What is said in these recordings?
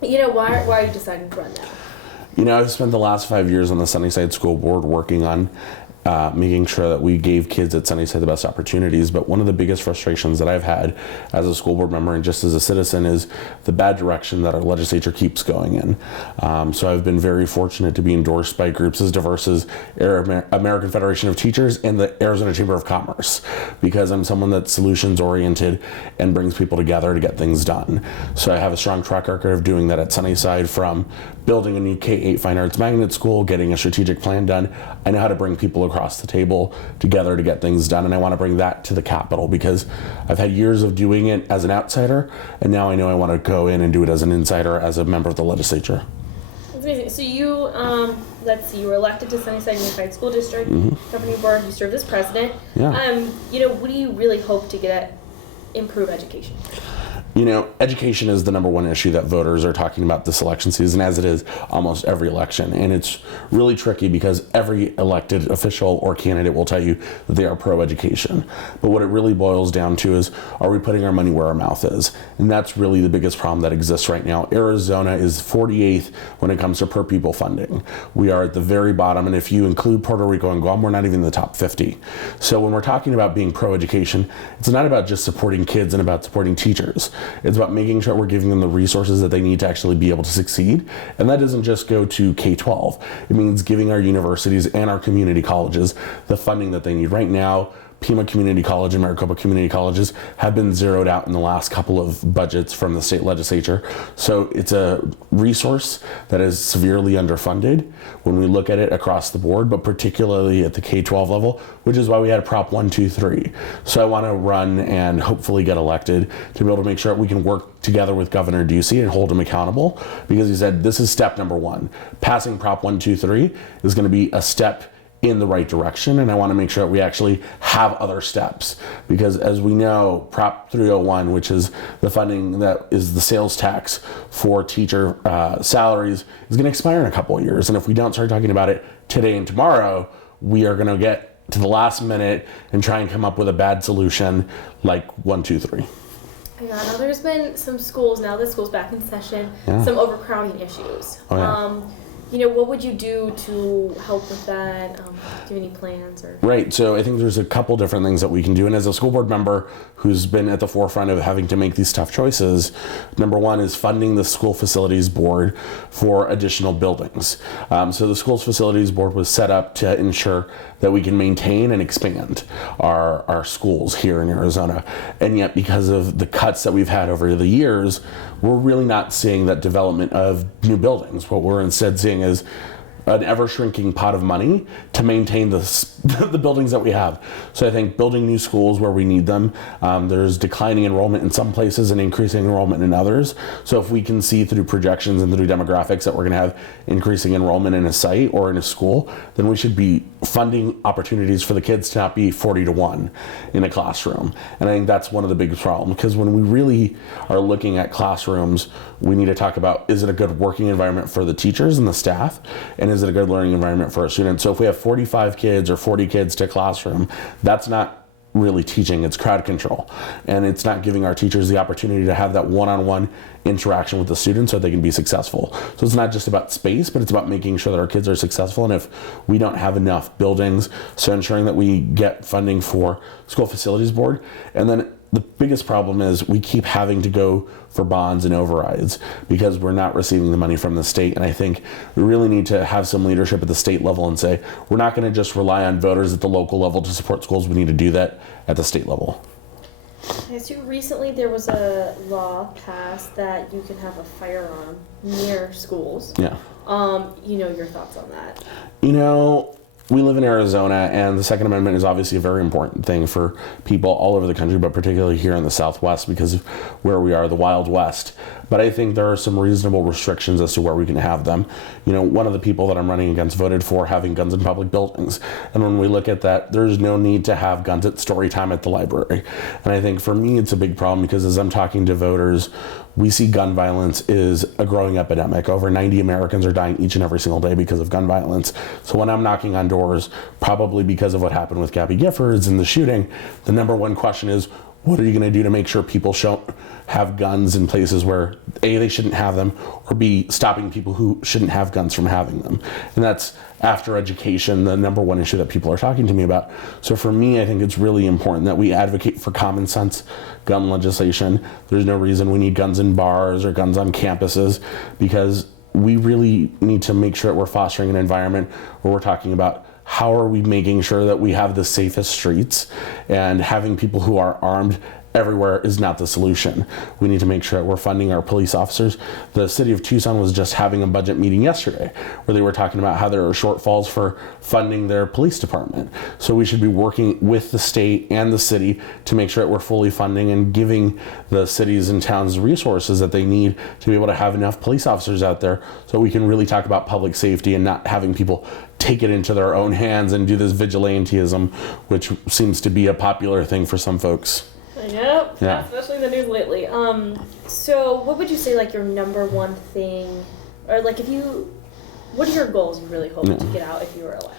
Why are you deciding to run now? I've spent the last 5 years on the Sunnyside School Board working on making sure that we gave kids at Sunnyside the best opportunities. But one of the biggest frustrations that I've had as a school board member and just as a citizen is the bad direction that our legislature keeps going in. So I've been very fortunate to be endorsed by groups as diverse as American Federation of Teachers and the Arizona Chamber of Commerce, because I'm someone that's solutions oriented and brings people together to get things done. So I have a strong track record of doing that at Sunnyside, from building a new K-8 fine arts magnet school, getting a strategic plan done. I know how to bring people across the table together to get things done, and I want to bring that to the Capitol because I've had years of doing it as an outsider, and now I know I want to go in and do it as an insider, as a member of the legislature. That's amazing. So you were elected to Sunnyside Unified School District Governing Board. You served as president. Yeah. What do you really hope to get at improve education? Education is the number one issue that voters are talking about this election season, as it is almost every election. And it's really tricky because every elected official or candidate will tell you that they are pro-education. But what it really boils down to is, are we putting our money where our mouth is? And that's really the biggest problem that exists right now. Arizona is 48th when it comes to per pupil funding. We are at the very bottom, and if you include Puerto Rico and Guam, we're not even in the top 50. So when we're talking about being pro-education, it's not about just supporting kids and about supporting teachers. It's about making sure we're giving them the resources that they need to actually be able to succeed. And that doesn't just go to K-12. It means giving our universities and our community colleges the funding that they need. Right now, Pima Community College and Maricopa Community Colleges have been zeroed out in the last couple of budgets from the state legislature. So it's a resource that is severely underfunded when we look at it across the board, but particularly at the K-12 level, which is why we had Prop 123. So I want to run and hopefully get elected to be able to make sure we can work together with Governor Ducey and hold him accountable, because he said this is step number one. Passing Prop 123 is going to be a step in the right direction, and I want to make sure that we actually have other steps, because as we know, Prop 301, which is the funding that is the sales tax for teacher salaries, is going to expire in a couple of years, and if we don't start talking about it today and tomorrow, we are going to get to the last minute and try and come up with a bad solution like 123. Yeah, now there's been some schools, now that school's back in session, some overcrowding issues. Oh, yeah. What would you do to help with that? Do you have any plans? Right, so I think there's a couple different things that we can do. And as a school board member who's been at the forefront of having to make these tough choices, number one is funding the school facilities board for additional buildings. So the schools facilities board was set up to ensure that we can maintain and expand our schools here in Arizona. And yet, because of the cuts that we've had over the years, we're really not seeing that development of new buildings. What we're instead seeing is an ever-shrinking pot of money to maintain the buildings that we have. So I think building new schools where we need them, there's declining enrollment in some places and increasing enrollment in others. So if we can see through projections and through demographics that we're going to have increasing enrollment in a site or in a school, then we should be funding opportunities for the kids to not be 40-1 in a classroom. And I think that's one of the biggest problems, because when we really are looking at classrooms, we need to talk about, is it a good working environment for the teachers and the staff? And is it a good learning environment for our students? So if we have 45 kids or 40 kids to classroom, that's not really teaching, it's crowd control. And it's not giving our teachers the opportunity to have that one-on-one interaction with the students so they can be successful. So it's not just about space, but it's about making sure that our kids are successful. And if we don't have enough buildings, so ensuring that we get funding for school facilities board. And then the biggest problem is we keep having to go for bonds and overrides because we're not receiving the money from the state. And I think we really need to have some leadership at the state level and say, we're not going to just rely on voters at the local level to support schools. We need to do that at the state level. Yes, recently there was a law passed that you can have a firearm near schools. Yeah. Your thoughts on that? We live in Arizona, and the Second Amendment is obviously a very important thing for people all over the country, but particularly here in the Southwest because of where we are, the Wild West. But I think there are some reasonable restrictions as to where we can have them. One of the people that I'm running against voted for having guns in public buildings. And when we look at that, there's no need to have guns at story time at the library. And I think for me, it's a big problem because as I'm talking to voters, we see gun violence is a growing epidemic. Over 90 Americans are dying each and every single day because of gun violence. So when I'm knocking on doors, probably because of what happened with Gabby Giffords and the shooting, the number one question is, what are you going to do to make sure people don't have guns in places where A, they shouldn't have them, or B, stopping people who shouldn't have guns from having them? And that's, after education, the number one issue that people are talking to me about. So for me, I think it's really important that we advocate for common sense gun legislation. There's no reason we need guns in bars or guns on campuses, because we really need to make sure that we're fostering an environment where we're talking about how are we making sure that we have the safest streets, and having people who are armed everywhere is not the solution. We need to make sure that we're funding our police officers. The city of Tucson was just having a budget meeting yesterday where they were talking about how there are shortfalls for funding their police department. So we should be working with the state and the city to make sure that we're fully funding and giving the cities and towns resources that they need to be able to have enough police officers out there, so we can really talk about public safety and not having people take it into their own hands and do this vigilantism, which seems to be a popular thing for some folks. Yep, yeah. Especially in the news lately. So what would you say, like, your number one thing, or like, what are your goals you really hope to get out if you were elected?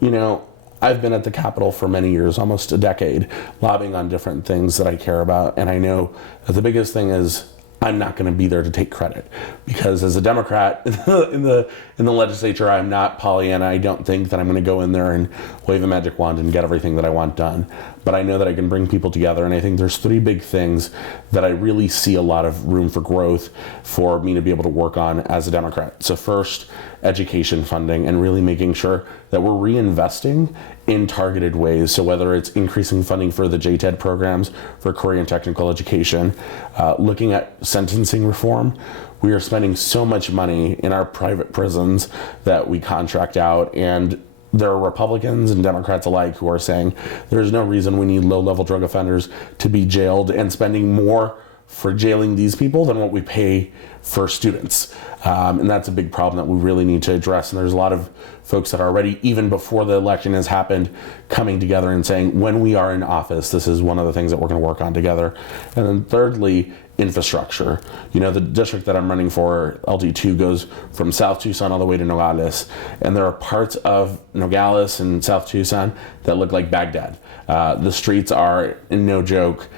You know, I've been at the Capitol for many years, almost a decade, lobbying on different things that I care about, and I know that the biggest thing is I'm not going to be there to take credit, because as a Democrat in the legislature, I'm not Pollyanna. I don't think that I'm going to go in there and wave a magic wand and get everything that I want done. But I know that I can bring people together, and I think there's three big things that I really see a lot of room for growth for me to be able to work on as a Democrat. So first, education funding, and really making sure that we're reinvesting in targeted ways. So whether it's increasing funding for the JTED programs for career and technical education, looking at sentencing reform. We are spending so much money in our private prisons that we contract out, and there are Republicans and Democrats alike who are saying there's no reason we need low-level drug offenders to be jailed, and spending more for jailing these people than what we pay for students. And that's a big problem that we really need to address. And there's a lot of folks that are already, even before the election has happened, coming together and saying, when we are in office, this is one of the things that we're going to work on together. And then thirdly, infrastructure. You know, the district that I'm running for, LD2, goes from South Tucson all the way to Nogales. And there are parts of Nogales and South Tucson that look like Baghdad. The streets are, no joke,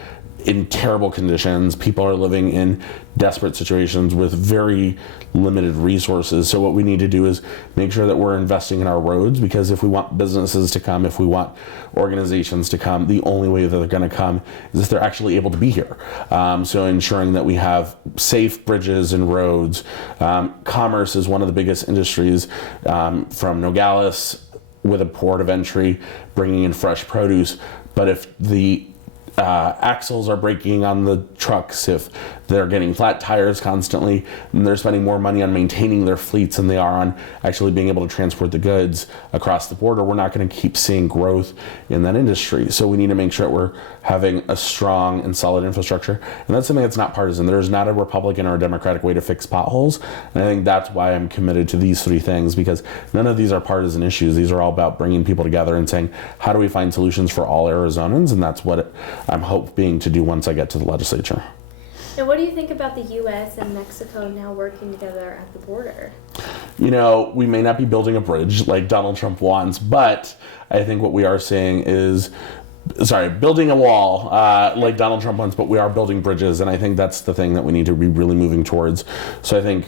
in terrible conditions. People are living in desperate situations with very limited resources. So what we need to do is make sure that we're investing in our roads, because if we want businesses to come, if we want organizations to come, the only way that they're going to come is if they're actually able to be here. So ensuring that we have safe bridges and roads. Commerce is one of the biggest industries, from Nogales with a port of entry, bringing in fresh produce. But if the axles are breaking on the trucks, if they're getting flat tires constantly, and they're spending more money on maintaining their fleets than they are on actually being able to transport the goods across the border, we're not going to keep seeing growth in that industry. So we need to make sure that we're having a strong and solid infrastructure. And that's something that's not partisan. There's not a Republican or a Democratic way to fix potholes. And I think that's why I'm committed to these three things, because none of these are partisan issues. These are all about bringing people together and saying, how do we find solutions for all Arizonans? And that's what I'm hoping to do once I get to the legislature. And what do you think about the U.S. and Mexico now working together at the border? You know, we may not be building a bridge like Donald Trump wants, but I think what we are saying is, building a wall like Donald Trump wants, but we are building bridges, and I think that's the thing that we need to be really moving towards. So I think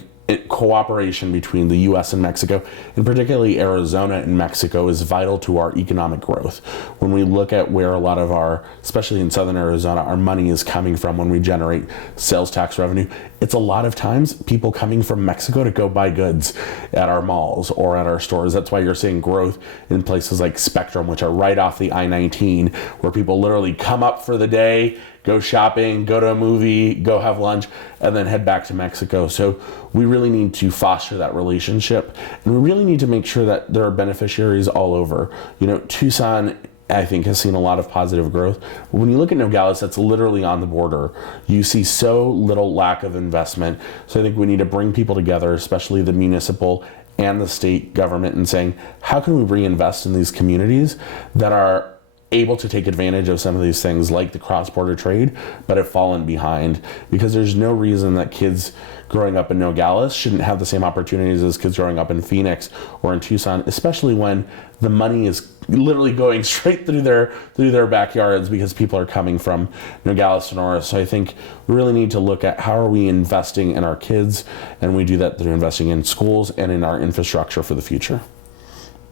cooperation between the U.S. and Mexico, and particularly Arizona and Mexico, is vital to our economic growth. When we look at where a lot of our, especially in southern Arizona, our money is coming from when we generate sales tax revenue, it's a lot of times people coming from Mexico to go buy goods at our malls or at our stores. That's why you're seeing growth in places like Spectrum, which are right off the I-19, where people literally come up for the day, go shopping, go to a movie, go have lunch, and then head back to Mexico. So we really need to foster that relationship, and we really need to make sure that there are beneficiaries all over. You know, Tucson, I think, has seen a lot of positive growth. But when you look at Nogales, that's literally on the border. You see so little lack of investment. So I think we need to bring people together, especially the municipal and the state government, and saying, how can we reinvest in these communities that are able to take advantage of some of these things like the cross-border trade, but have fallen behind, because there's no reason that kids growing up in Nogales shouldn't have the same opportunities as kids growing up in Phoenix or in Tucson, especially when the money is literally going straight through their backyards because people are coming from Nogales, Sonora. So I think we really need to look at how are we investing in our kids, and we do that through investing in schools and in our infrastructure for the future.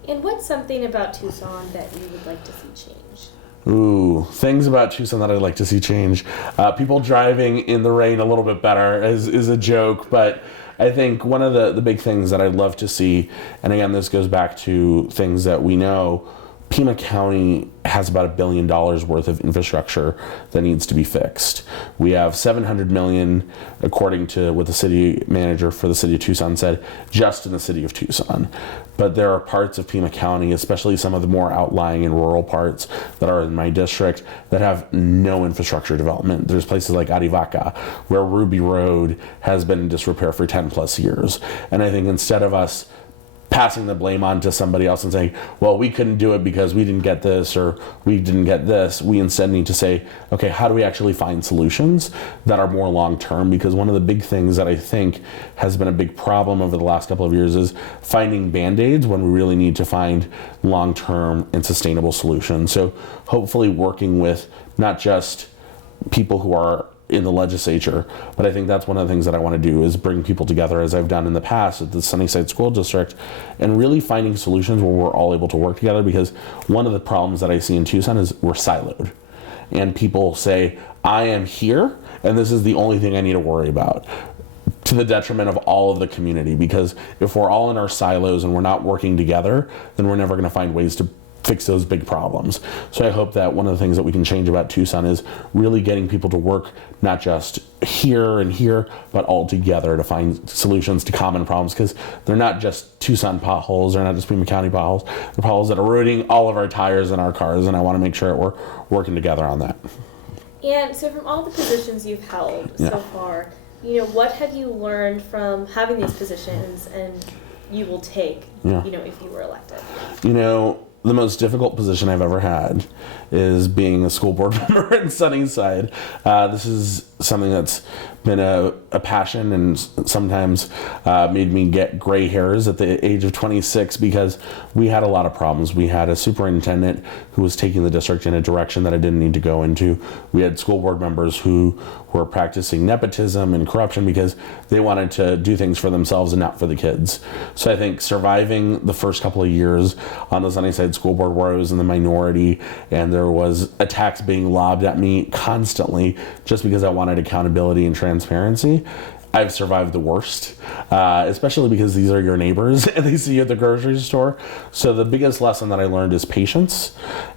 And what's something about Tucson that you would like to see change? Ooh, things about Tucson that I'd like to see change. People driving in the rain a little bit better is a joke, but I think one of the big things that I'd love to see, and again, this goes back to things that we know, Pima County has about $1 billion worth of infrastructure that needs to be fixed. We have $700 million, according to what the city manager for the city of Tucson said, just in the city of Tucson. But there are parts of Pima County, especially some of the more outlying and rural parts that are in my district, that have no infrastructure development. There's places like Arivaca, where Ruby Road has been in disrepair for 10 plus years. And I think instead of us passing the blame on to somebody else and saying, well, we couldn't do it because we didn't get this or we didn't get this, we instead need to say, okay, how do we actually find solutions that are more long-term? Because one of the big things that I think has been a big problem over the last couple of years is finding Band-Aids when we really need to find long-term and sustainable solutions. So hopefully working with not just people who are in the legislature, but I think that's one of the things that I want to do is bring people together, as I've done in the past at the Sunnyside School District, and really finding solutions where we're all able to work together. Because one of the problems that I see in Tucson is we're siloed, and people say, I am here and this is the only thing I need to worry about, to the detriment of all of the community. Because if we're all in our silos and we're not working together, then we're never going to find ways to fix those big problems. So I hope that one of the things that we can change about Tucson is really getting people to work not just here and here, but all together to find solutions to common problems, because they're not just Tucson potholes, they're not just Pima County potholes, they're potholes that are ruining all of our tires in our cars, and I want to make sure that we're working together on that. And so from all the positions you've held so far, what have you learned from having these positions and you will take, if you were elected? The most difficult position I've ever had is being a school board member in Sunnyside. This is something that's been a passion, and sometimes made me get gray hairs at the age of 26, because we had a lot of problems. We had a superintendent who was taking the district in a direction that I didn't need to go into. We had school board members who were practicing nepotism and corruption because they wanted to do things for themselves and not for the kids. So I think surviving the first couple of years on the Sunnyside School Board, where I was in the minority and there was attacks being lobbed at me constantly just because I wanted accountability and transparency, I've survived the worst, especially because these are your neighbors and they see you at the grocery store. So the biggest lesson that I learned is patience,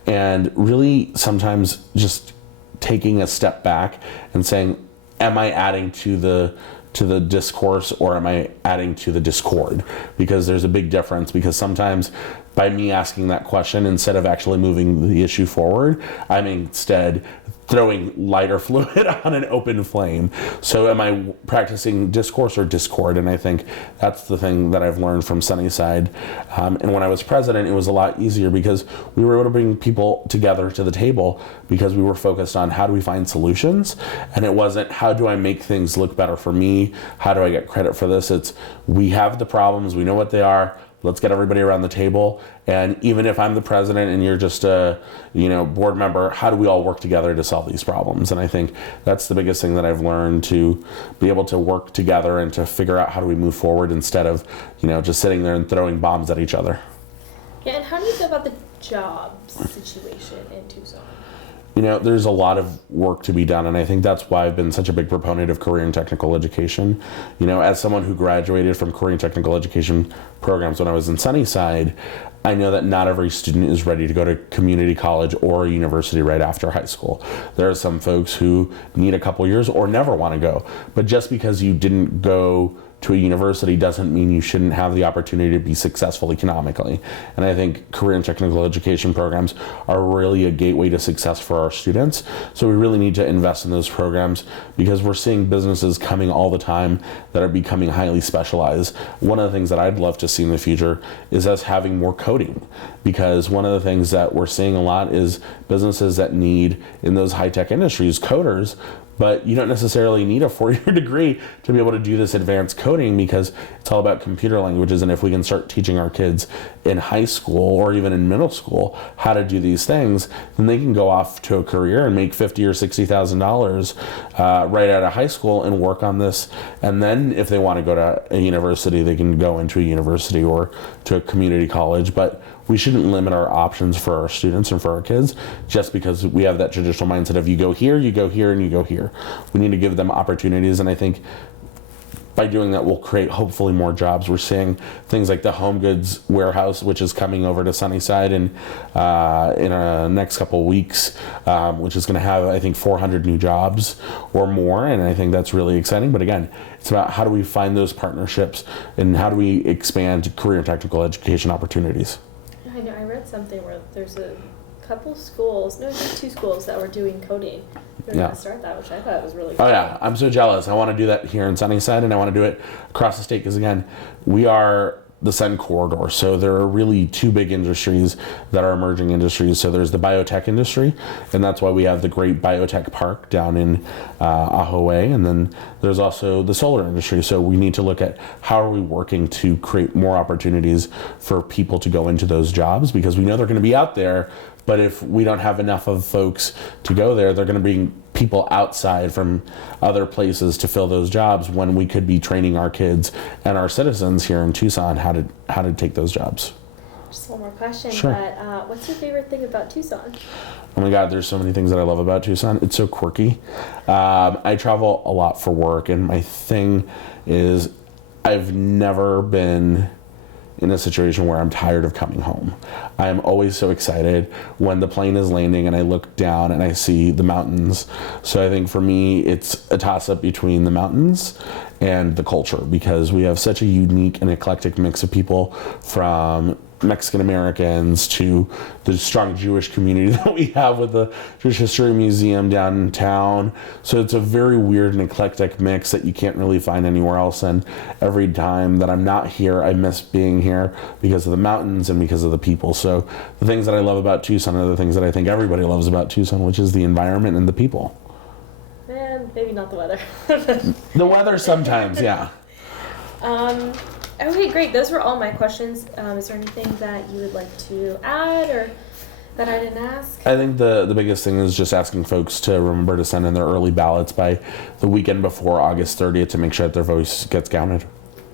and really sometimes just taking a step back and saying, am I adding to the discourse, or am I adding to the discord? Because there's a big difference, because sometimes by me asking that question, instead of actually moving the issue forward, I'm instead throwing lighter fluid on an open flame. So am I practicing discourse or discord? And I think that's the thing that I've learned from Sunnyside. And when I was president, it was a lot easier because we were able to bring people together to the table, because we were focused on how do we find solutions. And it wasn't how do I make things look better for me? How do I get credit for this? It's we have the problems, we know what they are. Let's get everybody around the table. And even if I'm the president and you're just a board member, how do we all work together to solve these problems? And I think that's the biggest thing that I've learned, to be able to work together and to figure out how do we move forward instead of just sitting there and throwing bombs at each other. Yeah, and how do you feel about the job situation in Tucson? There's a lot of work to be done, and I think that's why I've been such a big proponent of career and technical education. As someone who graduated from career and technical education programs when I was in Sunnyside, I know that not every student is ready to go to community college or university right after high school. There are some folks who need a couple years or never want to go, but just because you didn't go to a university doesn't mean you shouldn't have the opportunity to be successful economically. And I think career and technical education programs are really a gateway to success for our students. So we really need to invest in those programs because we're seeing businesses coming all the time that are becoming highly specialized. One of the things that I'd love to see in the future is us having more coding, because one of the things that we're seeing a lot is businesses that need, in those high-tech industries, coders, but you don't necessarily need a 4-year degree to be able to do this advanced coding, because it's all about computer languages. And if we can start teaching our kids in high school or even in middle school how to do these things, then they can go off to a career and make $50,000 or $60,000 right out of high school and work on this. And then if they want to go to a university, they can go into a university or to a community college. But we shouldn't limit our options for our students and for our kids just because we have that traditional mindset of you go here, and you go here. We need to give them opportunities, and I think by doing that, we'll create hopefully more jobs. We're seeing things like the home goods warehouse, which is coming over to Sunnyside in a next couple of weeks, which is going to have, I think, 400 new jobs or more, and I think that's really exciting. But again, it's about how do we find those partnerships and how do we expand career and technical education opportunities. I know, I read something where there's a couple schools, no, there's 2 schools that were doing coding. They're going to start that, which I thought was really cool. Oh yeah, I'm so jealous. I want to do that here in Sunnyside, and I want to do it across the state because, again, we are the Sun corridor. So there are really 2 big industries that are emerging industries. So there's the biotech industry, and that's why we have the great biotech park down in Ahoway. And then there's also the solar industry. So we need to look at how are we working to create more opportunities for people to go into those jobs, because we know they're going to be out there. But if we don't have enough of folks to go there, they're going to bring people outside from other places to fill those jobs when we could be training our kids and our citizens here in Tucson how to take those jobs. Just one more question, Sure. But what's your favorite thing about Tucson? Oh my God, there's so many things that I love about Tucson. It's so quirky. I travel a lot for work, and my thing is I've never been in a situation where I'm tired of coming home. I'm always so excited when the plane is landing and I look down and I see the mountains. So I think for me, it's a toss-up between the mountains and the culture, because we have such a unique and eclectic mix of people, from Mexican Americans to the strong Jewish community that we have with the Jewish History Museum downtown. So it's a very weird and eclectic mix that you can't really find anywhere else. And every time that I'm not here, I miss being here because of the mountains and because of the people. So the things that I love about Tucson are the things that I think everybody loves about Tucson, which is the environment and the people. Maybe not the weather. The weather sometimes, yeah. Okay, great. Those were all my questions. Is there anything that you would like to add or that I didn't ask? I think the biggest thing is just asking folks to remember to send in their early ballots by the weekend before August 30th to make sure that their voice gets counted.